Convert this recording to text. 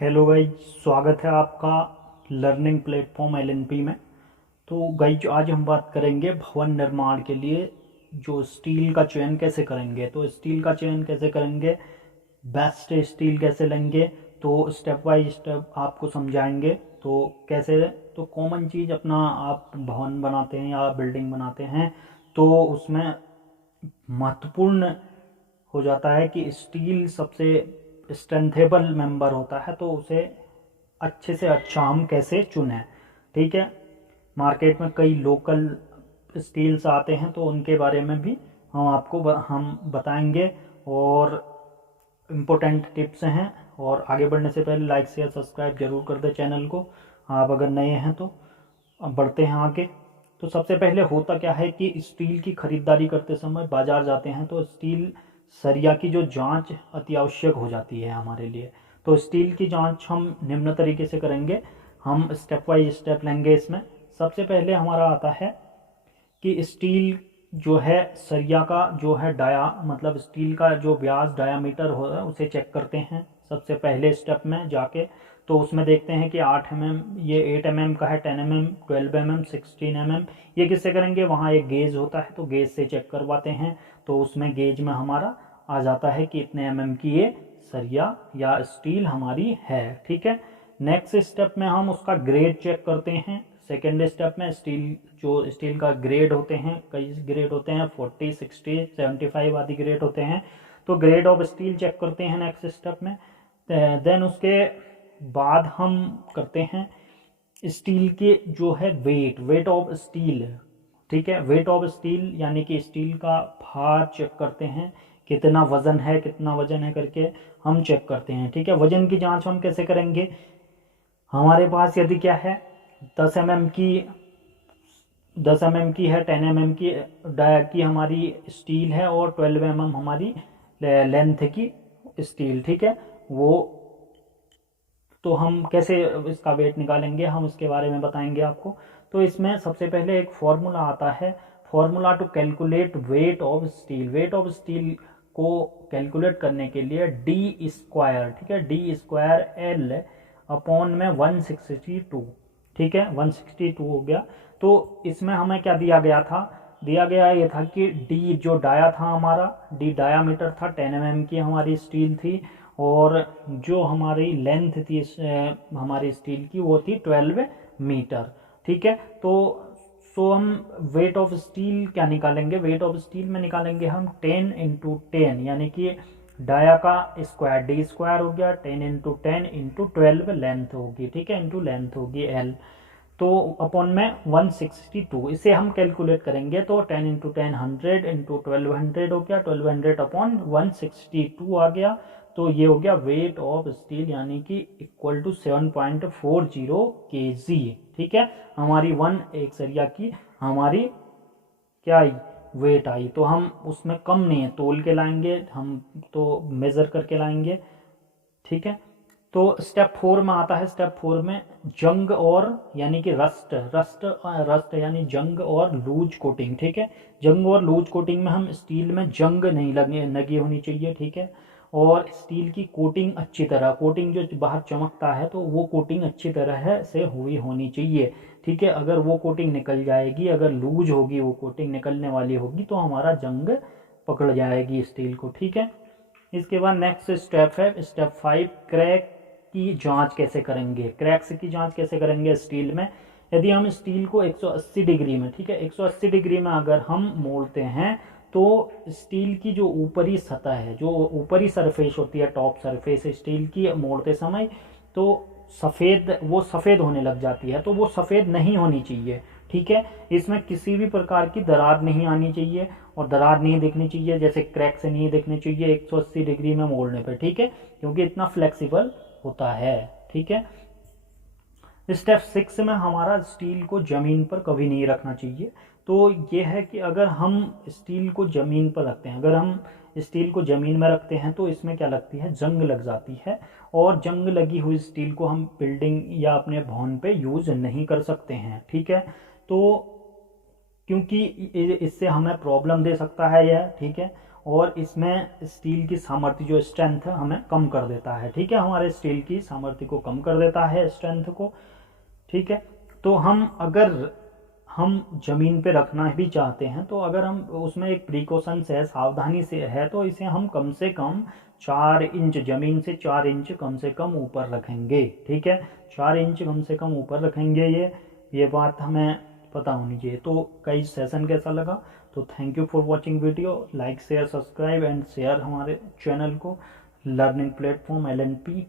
Hello guys, स्वागत है आपका लर्निंग प्लेटफॉर्म एलएनपी में। तो गाइज आज हम बात करेंगे भवन निर्माण के लिए जो स्टील का चयन कैसे करेंगे। तो स्टील का चयन कैसे करेंगे, बेस्ट स्टील कैसे लेंगे, तो स्टेप बाय स्टेप आपको समझाएंगे। तो कैसे, तो कॉमन चीज़ अपना आप भवन बनाते हैं या बिल्डिंग बनाते हैं तो उसमें महत्वपूर्ण हो जाता है कि स्टील सबसे स्ट्रेंथेबल मेंबर होता है, तो उसे अच्छे से अच्छा हम कैसे चुनें। ठीक है, मार्केट में कई लोकल स्टील्स आते हैं तो उनके बारे में भी हम बताएंगे और इम्पोर्टेंट टिप्स हैं। और आगे बढ़ने से पहले लाइक शेयर सब्सक्राइब जरूर कर दें चैनल को, आप अगर नए हैं तो। अब बढ़ते हैं आगे। तो सबसे पहले होता क्या है कि स्टील की खरीदारी करते समय बाजार जाते हैं तो स्टील सरिया की जो जांच अति आवश्यक हो जाती है हमारे लिए। तो स्टील की जांच हम निम्न तरीके से करेंगे, हम स्टेप बाय स्टेप लेंगे इसमें। सबसे पहले हमारा आता है कि स्टील जो है सरिया का जो है मतलब स्टील का जो व्यास डायामीटर हो उसे चेक करते हैं सबसे पहले स्टेप में जाके। तो उसमें देखते हैं कि 8 mm, ये 8 mm का है, 10 mm, 12 mm, 16 mm। ये किससे करेंगे, वहाँ एक गेज होता है तो गेज से चेक करवाते हैं। तो उसमें गेज में हमारा आ जाता है कि इतने mm की ये सरिया या स्टील हमारी है। ठीक है, नेक्स्ट स्टेप में हम उसका ग्रेड चेक करते हैं। सेकेंड स्टेप में स्टील का ग्रेड होते हैं, कई ग्रेड होते हैं, 40, 60, 75 आदि ग्रेड होते हैं। तो ग्रेड ऑफ स्टील चेक करते हैं नेक्स्ट स्टेप में। देन उसके बाद हम करते हैं स्टील के जो है वेट ऑफ स्टील। ठीक है, वेट ऑफ स्टील यानी कि स्टील का भार चेक करते हैं, कितना वजन है करके हम चेक करते हैं। ठीक है, वजन की जांच हम कैसे करेंगे, हमारे पास यदि क्या है 10 mm की 10 mm की है, 10 mm की डाया की हमारी स्टील है और 12 mm हमारी लेंथ की स्टील। ठीक है, वो तो हम कैसे इसका वेट निकालेंगे हम उसके बारे में बताएंगे आपको। तो इसमें सबसे पहले एक फॉर्मूला आता है, formula to calculate weight of steel. Weight of steel को कैलकुलेट करने के लिए डी स्क्वायर, ठीक है, डी स्क्वायर एल अपॉन में 162। ठीक है, 162 हो गया। तो इसमें हमें क्या दिया गया था, दिया गया ये था कि डी जो डाया था हमारा, डी डायामीटर था, 10 mm की हमारी स्टील थी और जो हमारी लेंथ थी हमारी स्टील की वो थी 12 मीटर। ठीक है, तो सो हम वेट ऑफ स्टील क्या निकालेंगे, वेट ऑफ स्टील में निकालेंगे हम 10 इंटू 10, यानी कि डाया का स्क्वायर डी स्क्वायर हो गया, 10 इंटू 10 इंटू 12 लेंथ होगी। ठीक है, इंटू लेंथ होगी एल, तो अपॉन में 162 इसे हम कैलकुलेट करेंगे। तो 10 इंटू 10 100 इंटू 1200 हो गया, 1200 अपॉन 162 आ गया। तो ये हो गया वेट ऑफ स्टील यानी कि इक्वल टू 7.40 kg। ठीक है, हमारी एक सरिया की हमारी क्या आई, वेट आई। तो हम उसमें कम नहीं है, तोल के लाएंगे हम, तो मेजर करके लाएंगे। ठीक है, तो स्टेप 4 में आता है, स्टेप 4 में जंग और यानी कि रस्ट यानी जंग और लूज कोटिंग। ठीक है, जंग और लूज कोटिंग में हम स्टील में जंग नहीं लगी होनी चाहिए। ठीक है, और स्टील की कोटिंग अच्छी तरह, कोटिंग जो बाहर चमकता है तो वो कोटिंग अच्छी तरह से हुई होनी चाहिए। ठीक है, अगर वो कोटिंग निकल जाएगी, अगर लूज होगी वो कोटिंग निकलने वाली होगी तो हमारा जंग पकड़ जाएगी स्टील को। ठीक है, इसके बाद नेक्स्ट स्टेप है स्टेप 5, क्रैक की जांच कैसे करेंगे। क्रैक्स की जांच कैसे करेंगे स्टील में, यदि हम स्टील को 180 डिग्री में, ठीक है, 180 डिग्री में अगर हम मोड़ते हैं तो स्टील की जो ऊपरी सतह है, जो ऊपरी सरफेस होती है, टॉप सरफेस स्टील की मोड़ते समय, तो वो सफ़ेद होने लग जाती है, तो वो सफ़ेद नहीं होनी चाहिए। ठीक है, इसमें किसी भी प्रकार की दरार नहीं आनी चाहिए और दरार नहीं दिखनी चाहिए, जैसे क्रैक से नहीं दिखनी चाहिए 180 डिग्री में मोड़ने पर। ठीक है, क्योंकि इतना फ्लेक्सिबल होता है। ठीक है, स्टेप 6 में हमारा स्टील को जमीन पर कभी नहीं रखना चाहिए। तो ये है कि अगर हम स्टील को जमीन पर रखते हैं, अगर हम स्टील को जमीन में रखते हैं तो इसमें क्या लगती है, जंग लग जाती है, और जंग लगी हुई स्टील को हम बिल्डिंग या अपने भवन पे यूज नहीं कर सकते हैं। ठीक है, तो क्योंकि इससे हमें प्रॉब्लम दे सकता है यह। ठीक है, और इसमें स्टील की सामर्थ्य जो स्ट्रेंथ है हमें कम कर देता है। ठीक है, हमारे स्टील की सामर्थ्य को कम कर देता है, स्ट्रेंथ को। ठीक है, तो अगर हम जमीन पे रखना भी चाहते हैं तो अगर हम उसमें एक प्रिकॉशंस है, सावधानी से है, तो इसे हम कम से कम 4 इंच, जमीन से 4 इंच कम से कम ऊपर रखेंगे। ठीक है, 4 इंच कम से कम ऊपर रखेंगे। ये बात हमें पता होनी चाहिए। तो कई सेशन कैसा लगा, तो thank you for watching video. Like share subscribe and share हमारे चैनल को, लर्निंग प्लेटफॉर्म LNP।